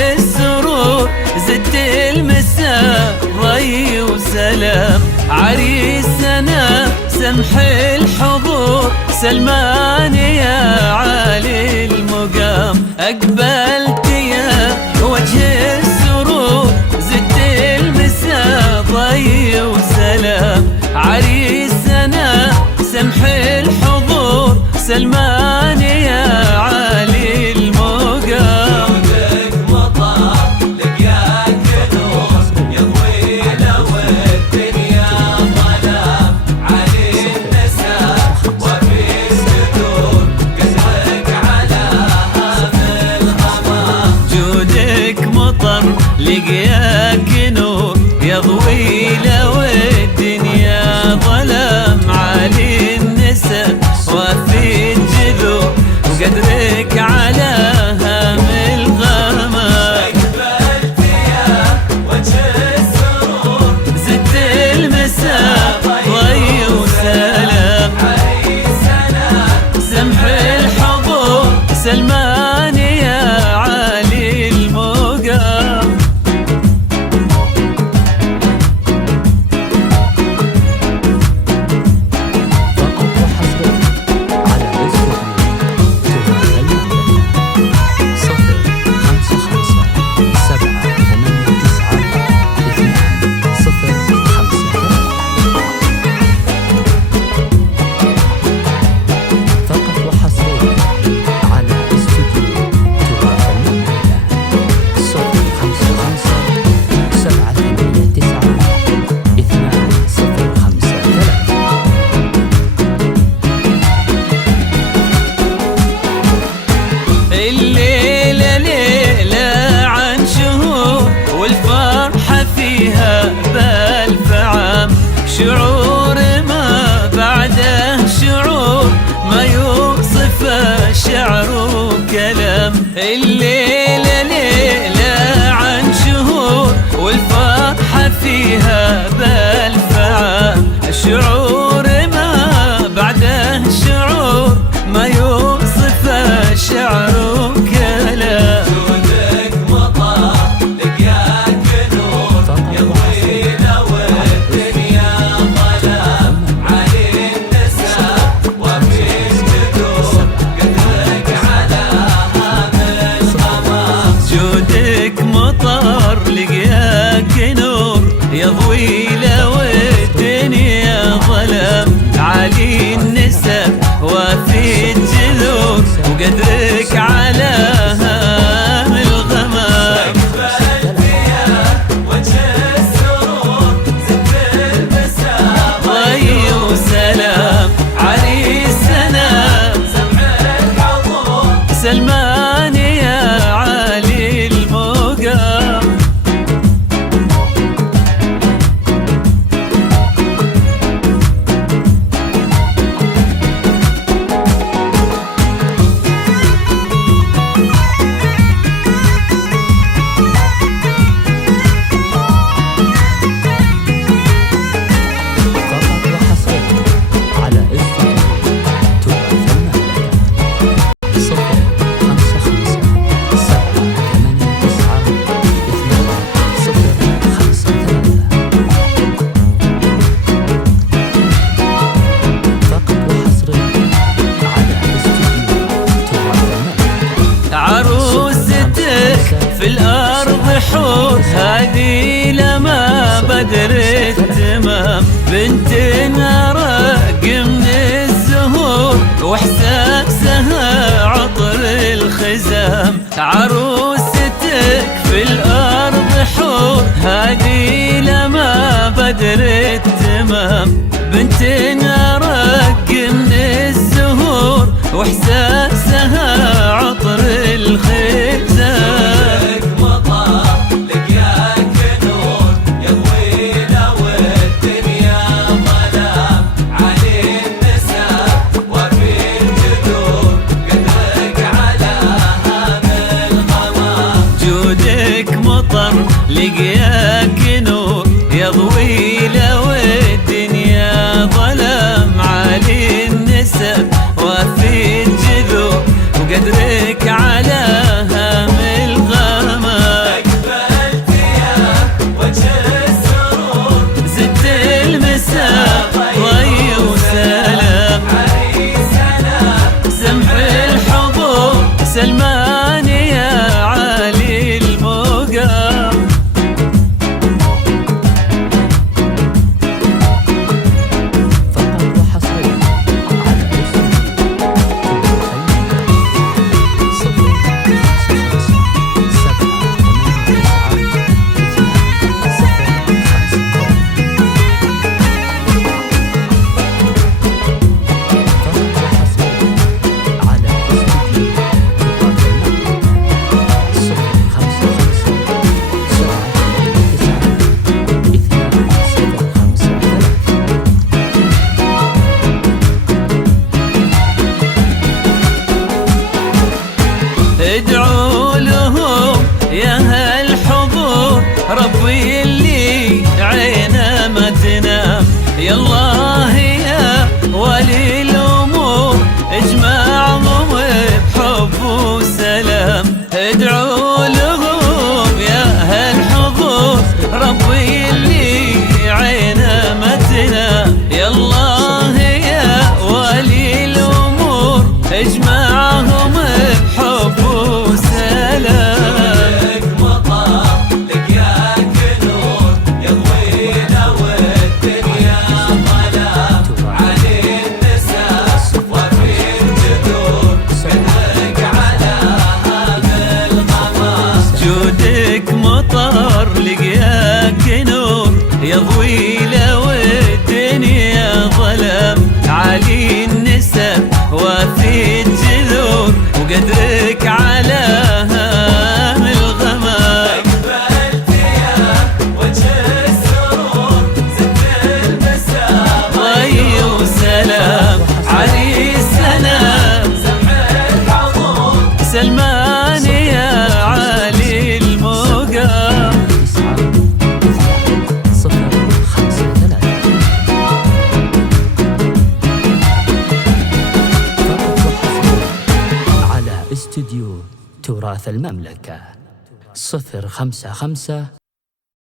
وجه السرور زدت المساء ضي وسلام. عريسنا سمح الحضور سلمان يا عالي المقام. أقبلت يا وجه السرور زدت المساء ضي وسلام. عريسنا سمح الحضور سلمان يا عالي المقام. جودك مطر لقياك نور يضوي لو الدنيا ظلام. علي النساء وفي الستور قدرك على هذا الغمام. جودك مطر لقياك نور يضوي لو الدنيا ظلام. علي النساء وفي الجذور وقدرك على هام الغمام. أقبلت يا وجه السرور زدت المساء ضي وسلام. عريسنا سمح الحضور سلمان يا عالي المقام. الليلة ليلة عن شهور والفرحة فيها بألف عام. شعور ما بعده شعور ما يوصف الشعر وكلام. الليلة ليلة عن شهور والفرحة فيها بألف عام. شعور ما بعده شعور ما يوصف الشعر وكلام. جودك مطر لقياك نور يضوي لو الدنيا ظلام. علي النساء وفي الجذور قدرك على هذا الغمام. جودك مطر لقياك نور يضوي لو الدنيا ظلام. علي النساء وفي الجذور وقدرك على هام الغمام. أقبلت يا وجه السرور زدت المساء ضي وسلام. عريسنا سمح الحضور سلمان يا عالي المقام. عروستك في الأرض حور هذه لما بدر التمام. بنت رق من الزهور واحساسها عطر الخزام. عروستك في الأرض حور هذه لما بدر التمام. بنت رق من الزهور واحساسها عطر الخزام. جودك مطر لقياك نور يضوي لو الدنيا ظلام. علي النساء وفي الجذور قدرك على هذا الغمام. جودك مطر لقياك نور يضوي لو الدنيا ظلام. علي النساء وفي الجذور جودك مطر لقياك نور يضوي لو الدنيا ظلم عالي النسب وفي الجذور وقدرك على هام الغمام أقبلت يا وجه السرور زدت المسام طي وسلام عريس سلام سمع الحضور سلمان يا عالي المقام 053 على استوديو تراث المملكة 055